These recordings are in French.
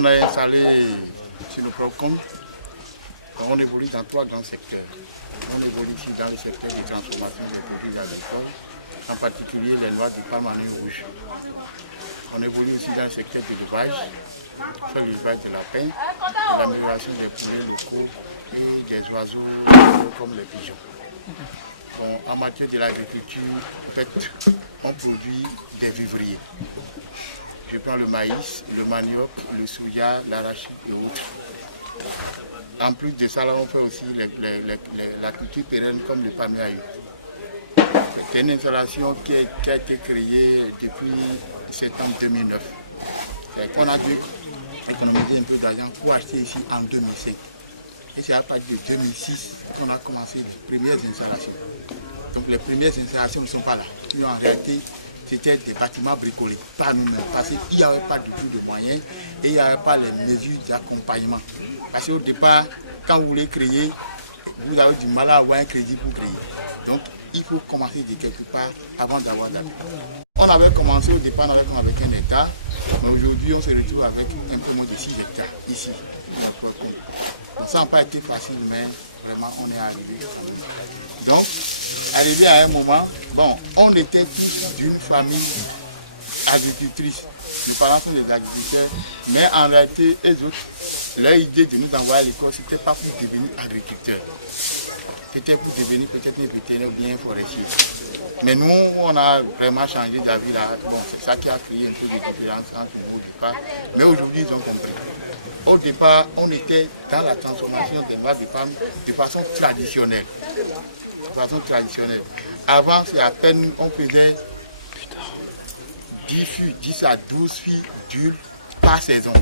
on est installé sur nos propres comptes. On évolue dans 3 grands secteurs. On évolue ici dans le secteur de transformation des produits agricoles, en particulier les noix de palme rouge. On évolue aussi dans le secteur de l'élevage, sur l'élevage de lapins, de l'amélioration des poulets locaux et des oiseaux comme les pigeons. Bon, en matière de l'agriculture, en fait, on produit des vivriers. Je prends le maïs, le manioc, le soja, l'arachide et autres. En plus de ça, là, on fait aussi la culture pérenne comme le palmier à huile. C'est une installation qui a été créée depuis septembre 2009. On a dû économiser un peu d'argent pour acheter ici en 2005. Et c'est à partir de 2006 qu'on a commencé les premières installations. Donc les premières installations ne sont pas là. Mais en réalité, c'était des bâtiments bricolés, pas nous-mêmes, parce qu'il n'y avait pas du tout de moyens et il n'y avait pas les mesures d'accompagnement. Parce qu'au départ, quand vous voulez créer, vous avez du mal à avoir un crédit pour créer. Donc il faut commencer de quelque part avant d'avoir d'argent. On avait commencé au départ avec 1 hectare, mais aujourd'hui on se retrouve avec un peu moins de 6 hectares ici. Donc ça n'a pas été facile, mais vraiment on est arrivé. Donc, arrivé à un moment, bon, on était tous d'une famille agricultrice. Nos parents sont des agriculteurs, mais en réalité, les autres, leur idée de nous envoyer à l'école, ce n'était pas pour devenir agriculteurs. C'était pour devenir peut-être un vétérinaire ou bien un forestier. Mais nous, on a vraiment changé d'avis là. Bon, c'est ça qui a créé un peu de différence entre nous au départ. Mais aujourd'hui, ils ont compris. Au départ, on était dans la transformation des noix de palme de façon traditionnelle. Avant, c'est à peine on faisait 10 à 12 filles d'huile par saison.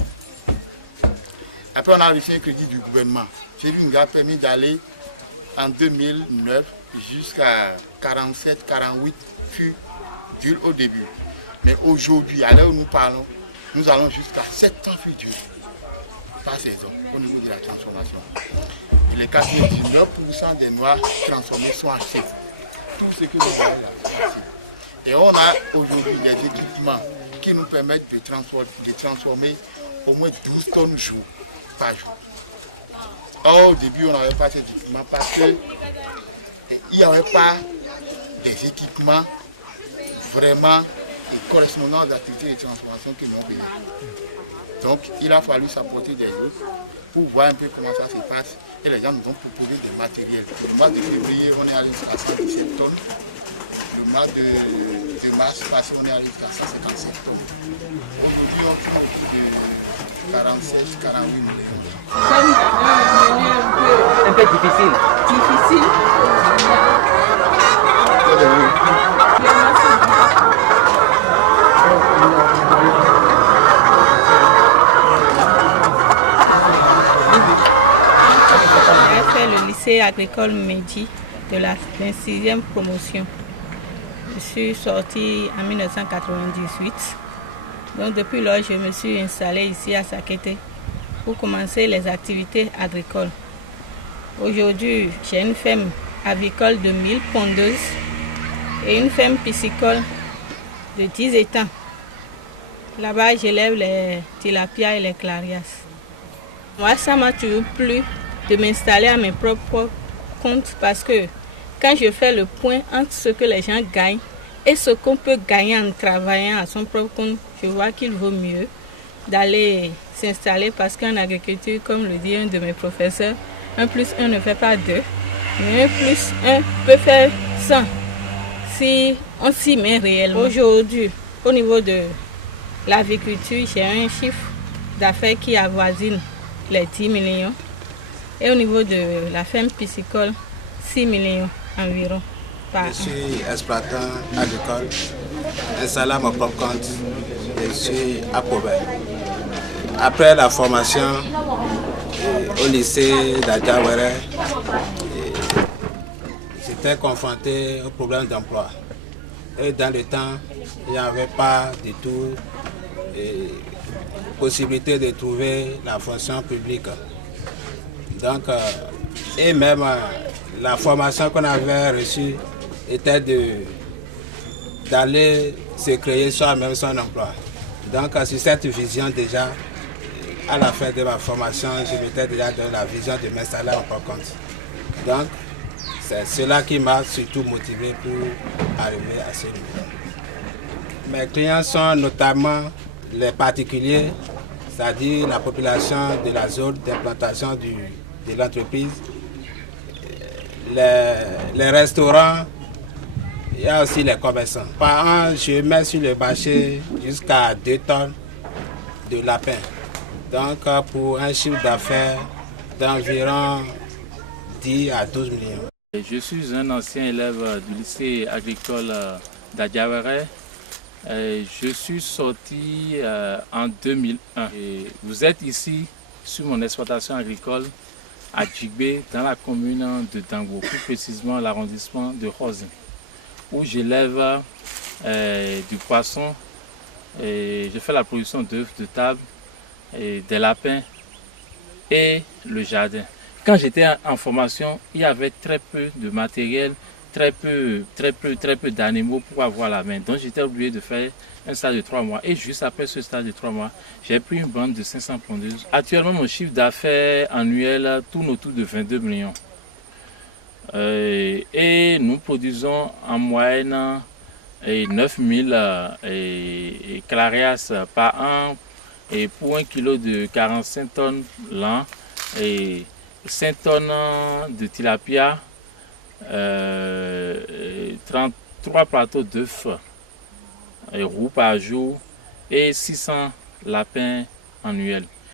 Après, on a reçu un crédit du gouvernement. Celui qui nous a permis d'aller en 2009 jusqu'à 47, 48 fûts d'huile au début. Mais aujourd'hui, à l'heure où nous parlons, nous allons jusqu'à 700 fûts d'huile par saison au niveau de la transformation. Et les 99% des noix transformées sont achetées. Tout ce que nous avons là. Et on a aujourd'hui des équipements qui nous permettent de transformer au moins 12 tonnes par jour. Or, au début, on n'avait pas ces équipements parce qu'il n'y avait pas des équipements vraiment correspondant aux activités de transformation qui l'ont payé. Donc, il a fallu s'apporter des autres pour voir un peu comment ça se passe. Et les gens nous ont proposé des matériels. Le mois de février, on est allé jusqu'à 117 tonnes. Le mois de mars passé, on est allé jusqu'à 157 tonnes. Aujourd'hui, on tourne autour de 47, 48 millions. Un peu difficile. J'ai fait le lycée agricole Medi de la 26e promotion. Je suis sortie en 1998. Donc depuis lors, je me suis installée ici à Sakété pour commencer les activités agricoles. Aujourd'hui, j'ai une ferme avicole de 1000 pondeuses et une ferme piscicole de 10 étangs. Là-bas, j'élève les tilapias et les clarias. Moi, ça m'a toujours plu de m'installer à mes propres comptes parce que quand je fais le point entre ce que les gens gagnent et ce qu'on peut gagner en travaillant à son propre compte, je vois qu'il vaut mieux d'aller s'installer parce qu'en agriculture, comme le dit un de mes professeurs, 1 plus 1 ne fait pas 2, mais 1 plus 1 peut faire 100 si on s'y met réellement. Aujourd'hui, au niveau de l'agriculture, j'ai un chiffre d'affaires qui avoisine les 10 millions et au niveau de la ferme piscicole, 6 millions environ par an. Je suis exploitant agricole, installé à mon propre compte. Je suis à Pobet. Après la formation au lycée d'Adjawere, j'étais confronté au problème d'emploi. Et dans le temps, il n'y avait pas du tout possibilité de trouver la fonction publique. Donc, et même la formation qu'on avait reçue était d'aller se créer soi-même son emploi. Donc, sur cette vision déjà, à la fin de ma formation, je m'étais déjà donné la vision de m'installer en propre compte. Donc, c'est cela qui m'a surtout motivé pour arriver à ce niveau. Mes clients sont notamment les particuliers, c'est-à-dire la population de la zone d'implantation de l'entreprise, les restaurants, il y a aussi les commerçants. Par an, je mets sur le marché jusqu'à 2 tonnes de lapins. Donc, pour un chiffre d'affaires d'environ 10 à 12 millions. Je suis un ancien élève du lycée agricole d'Adiawere. Je suis sorti en 2001. Et vous êtes ici sur mon exploitation agricole à Djigbe, dans la commune de Dango, plus précisément l'arrondissement de Rosin, où j'élève du poisson. Je fais la production d'œufs de table, des lapins et le jardin. Quand j'étais en formation, il y avait très peu de matériel, très peu d'animaux pour avoir la main. Donc j'étais obligé de faire un stage de 3 mois. Et juste après ce stage de 3 mois, j'ai pris une bande de 500 pondeuses. Actuellement, mon chiffre d'affaires annuel tourne autour de 22 millions. Et nous produisons en moyenne 9000 clarias par an. Et pour 1 kilo de 45 tonnes l'an, et 5 tonnes de tilapia, 33 plateaux d'œufs roux par jour et 600 lapins annuels.